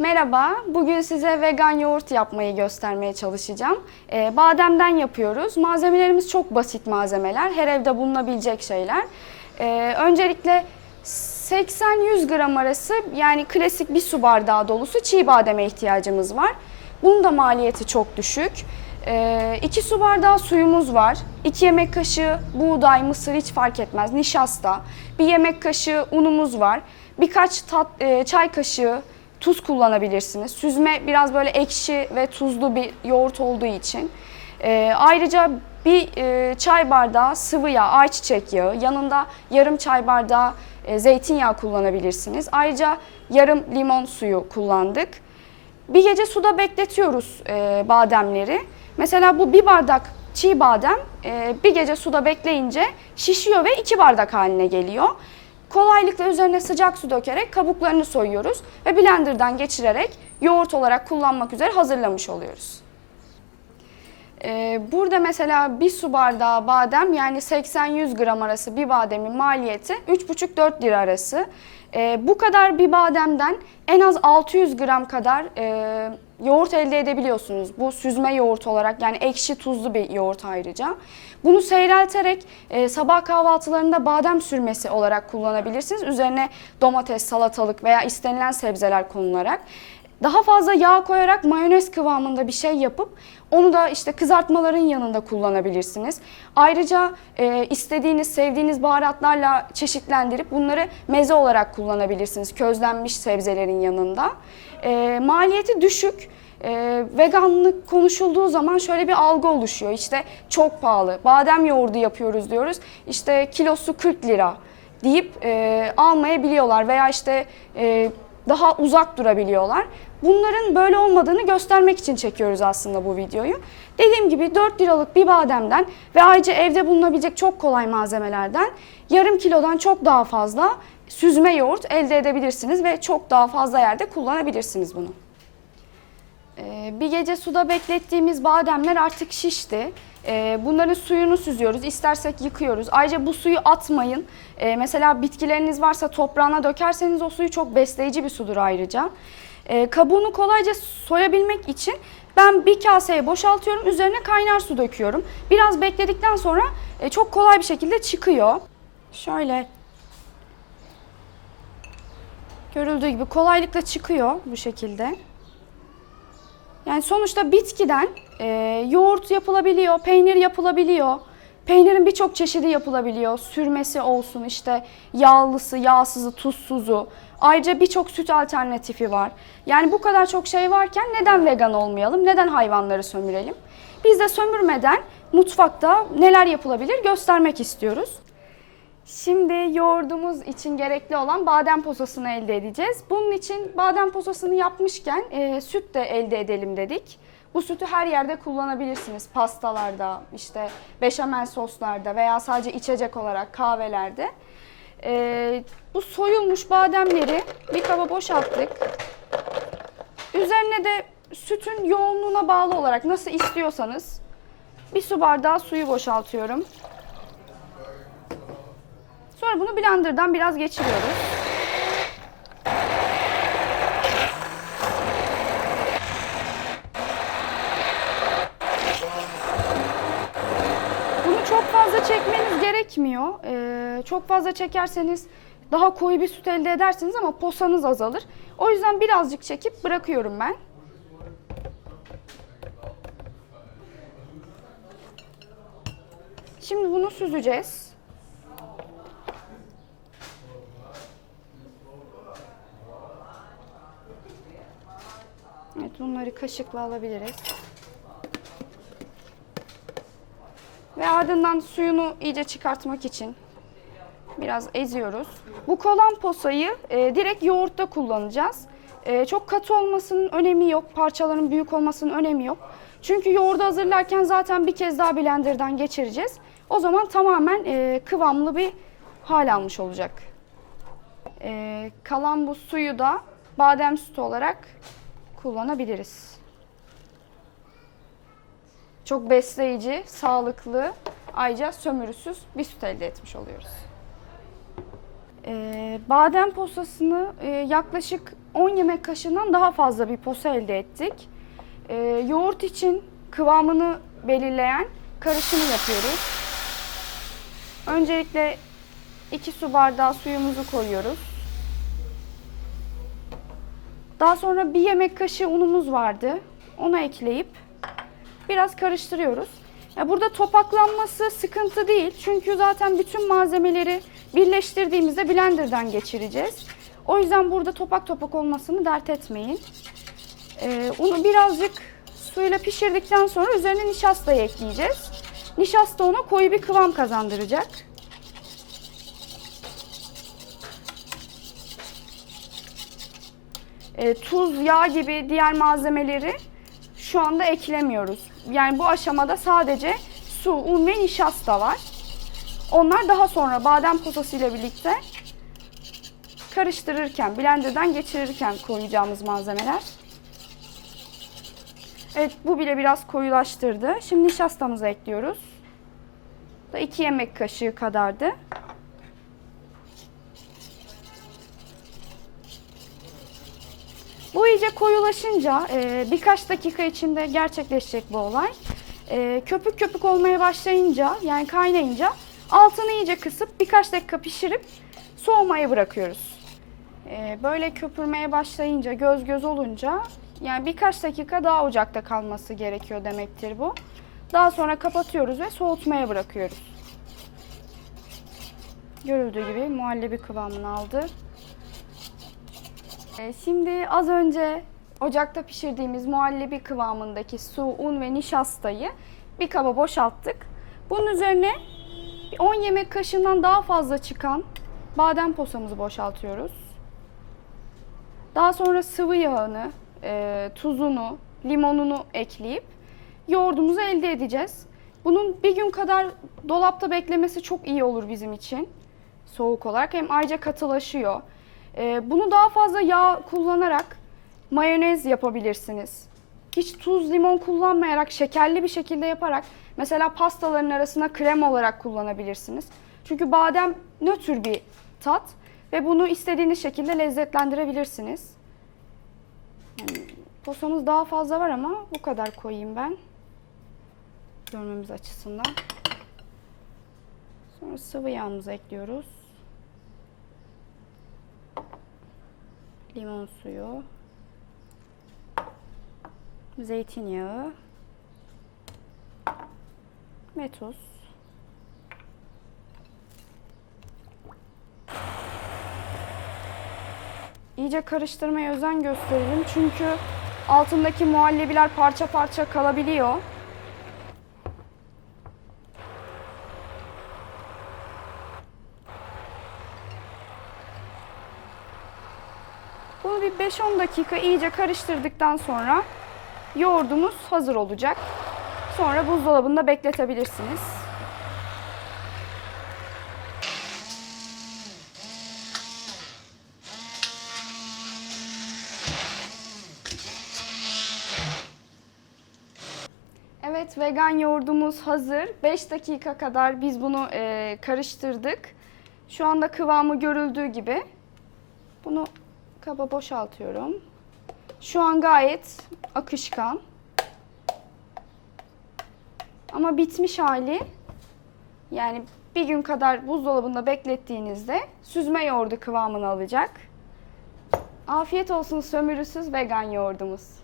Merhaba, bugün size vegan yoğurt yapmayı göstermeye çalışacağım. Ee, bademden yapıyoruz. Malzemelerimiz çok basit malzemeler, her evde bulunabilecek şeyler. Ee, öncelikle 80-100 gram arası yani klasik bir su bardağı dolusu çiğ bademe ihtiyacımız var. Bunun da maliyeti çok düşük. 2 su bardağı suyumuz var. 2 yemek kaşığı buğday, mısır hiç fark etmez, nişasta. 1 yemek kaşığı unumuz var. Birkaç tat, e, çay kaşığı tuz kullanabilirsiniz. Süzme biraz böyle ekşi ve tuzlu bir yoğurt olduğu için. Ee, ayrıca bir e, çay bardağı sıvı yağ, ayçiçek yağı, yanında yarım çay bardağı e, zeytinyağı kullanabilirsiniz. Ayrıca yarım limon suyu kullandık. Bir gece suda bekletiyoruz e, bademleri. Mesela bu bir bardak çiğ badem e, bir gece suda bekleyince şişiyor ve iki bardak haline geliyor. Kolaylıkla üzerine sıcak su dökerek kabuklarını soyuyoruz ve blenderdan geçirerek yoğurt olarak kullanmak üzere hazırlamış oluyoruz. Ee, Burada mesela bir su bardağı badem yani 80-100 gram arası bir bademin maliyeti 3,5-4 lira arası. Ee, Bu kadar bir bademden en az 600 gram kadar e, yoğurt elde edebiliyorsunuz. Bu süzme yoğurt olarak yani ekşi tuzlu bir yoğurt ayrıca. Bunu seyrelterek e, sabah kahvaltılarında badem sürmesi olarak kullanabilirsiniz. Üzerine domates, salatalık veya istenilen sebzeler konularak. Daha fazla yağ koyarak mayonez kıvamında bir şey yapıp onu da işte kızartmaların yanında kullanabilirsiniz. Ayrıca e, istediğiniz, sevdiğiniz baharatlarla çeşitlendirip bunları meze olarak kullanabilirsiniz közlenmiş sebzelerin yanında. E, maliyeti düşük. E, veganlık konuşulduğu zaman şöyle bir algı oluşuyor. İşte çok pahalı. Badem yoğurdu yapıyoruz diyoruz. İşte kilosu 40 lira deyip e, almayabiliyorlar veya işte e, daha uzak durabiliyorlar. Bunların böyle olmadığını göstermek için çekiyoruz aslında bu videoyu. Dediğim gibi 4 liralık bir bademden ve ayrıca evde bulunabilecek çok kolay malzemelerden yarım kilodan çok daha fazla süzme yoğurt elde edebilirsiniz ve çok daha fazla yerde kullanabilirsiniz bunu. Ee, Bir gece suda beklettiğimiz bademler artık şişti. Ee, Bunların suyunu süzüyoruz. İstersek yıkıyoruz. Ayrıca bu suyu atmayın. Ee, Mesela bitkileriniz varsa toprağına dökerseniz o suyu çok besleyici bir sudur ayrıca. Ee, Kabuğunu kolayca soyabilmek için ben bir kaseye boşaltıyorum. Üzerine kaynar su döküyorum. Biraz bekledikten sonra e, çok kolay bir şekilde çıkıyor. Şöyle görüldüğü gibi kolaylıkla çıkıyor bu şekilde. Yani sonuçta bitkiden e, yoğurt yapılabiliyor, peynir yapılabiliyor. Peynirin birçok çeşidi yapılabiliyor. Sürmesi olsun işte yağlısı, yağsızı, tuzsuzu. Ayrıca birçok süt alternatifi var. Yani bu kadar çok şey varken neden vegan olmayalım? Neden hayvanları sömürelim? Biz de sömürmeden mutfakta neler yapılabilir göstermek istiyoruz. Şimdi yoğurdumuz için gerekli olan badem posasını elde edeceğiz. Bunun için badem posasını yapmışken e, süt de elde edelim dedik. Bu sütü her yerde kullanabilirsiniz. Pastalarda, işte beşamel soslarda veya sadece içecek olarak kahvelerde. E, bu soyulmuş bademleri bir kaba boşalttık. Üzerine de sütün yoğunluğuna bağlı olarak nasıl istiyorsanız bir su bardağı suyu boşaltıyorum. Sonra bunu blenderdan biraz geçiriyoruz. Bunu çok fazla çekmeniz gerekmiyor. Ee, çok fazla çekerseniz daha koyu bir süt elde edersiniz ama posanız azalır. O yüzden birazcık çekip bırakıyorum ben. Şimdi bunu süzeceğiz. Evet bunları kaşıkla alabiliriz. Ve ardından suyunu iyice çıkartmak için biraz eziyoruz. Bu kolan posayı e, direkt yoğurtta kullanacağız. E, çok katı olmasının önemi yok. Parçaların büyük olmasının önemi yok. Çünkü yoğurdu hazırlarken zaten bir kez daha blenderdan geçireceğiz. O zaman tamamen e, kıvamlı bir hal almış olacak. E, kalan bu suyu da badem sütü olarak kullanabiliriz. Çok besleyici, sağlıklı, ayrıca sömürüsüz bir süt elde etmiş oluyoruz. Ee, badem posasını e, yaklaşık 10 yemek kaşığından daha fazla bir posa elde ettik. Ee, yoğurt için kıvamını belirleyen karışımı yapıyoruz. Öncelikle 2 su bardağı suyumuzu koyuyoruz. Daha sonra bir yemek kaşığı unumuz vardı. Onu ekleyip biraz karıştırıyoruz. Ya burada topaklanması sıkıntı değil. Çünkü zaten bütün malzemeleri birleştirdiğimizde blenderdan geçireceğiz. O yüzden burada topak topak olmasını dert etmeyin. Ee, unu birazcık suyla pişirdikten sonra üzerine nişastayı ekleyeceğiz. Nişasta ona koyu bir kıvam kazandıracak. E, tuz, yağ gibi diğer malzemeleri şu anda eklemiyoruz. Yani bu aşamada sadece su, un ve nişasta var. Onlar daha sonra badem posası ile birlikte karıştırırken, blenderdan geçirirken koyacağımız malzemeler. Evet bu bile biraz koyulaştırdı. Şimdi nişastamızı ekliyoruz. Da 2 yemek kaşığı kadardı. Bu iyice koyulaşınca e, birkaç dakika içinde gerçekleşecek bu olay. E, köpük köpük olmaya başlayınca yani kaynayınca altını iyice kısıp birkaç dakika pişirip soğumaya bırakıyoruz. E, böyle köpürmeye başlayınca göz göz olunca yani birkaç dakika daha ocakta kalması gerekiyor demektir bu. Daha sonra kapatıyoruz ve soğutmaya bırakıyoruz. Görüldüğü gibi muhallebi kıvamını aldı. Ee, Şimdi az önce ocakta pişirdiğimiz muhallebi kıvamındaki su, un ve nişastayı bir kaba boşalttık. Bunun üzerine 10 yemek kaşığından daha fazla çıkan badem posamızı boşaltıyoruz. Daha sonra sıvı yağını, e, tuzunu, limonunu ekleyip yoğurdumuzu elde edeceğiz. Bunun bir gün kadar dolapta beklemesi çok iyi olur bizim için. Soğuk olarak hem ayrıca katılaşıyor. Ee, bunu daha fazla yağ kullanarak mayonez yapabilirsiniz. Hiç tuz, limon kullanmayarak şekerli bir şekilde yaparak mesela pastaların arasına krem olarak kullanabilirsiniz. Çünkü badem nötr bir tat ve bunu istediğiniz şekilde lezzetlendirebilirsiniz. Yani posamız daha fazla var ama bu kadar koyayım ben. Görmemiz açısından. Sonra sıvı yağımızı ekliyoruz. Limon suyu, zeytinyağı ve tuz. İyice karıştırmaya özen gösterelim çünkü altındaki muhallebiler parça parça kalabiliyor. Bunu bir 5-10 dakika iyice karıştırdıktan sonra yoğurdumuz hazır olacak. Sonra buzdolabında bekletebilirsiniz. Evet vegan yoğurdumuz hazır. 5 dakika kadar biz bunu eee, karıştırdık. Şu anda kıvamı görüldüğü gibi. Bunu kaba boşaltıyorum. Şu an gayet akışkan. Ama bitmiş hali yani bir gün kadar buzdolabında beklettiğinizde süzme yoğurdu kıvamını alacak. Afiyet olsun sömürüsüz vegan yoğurdumuz.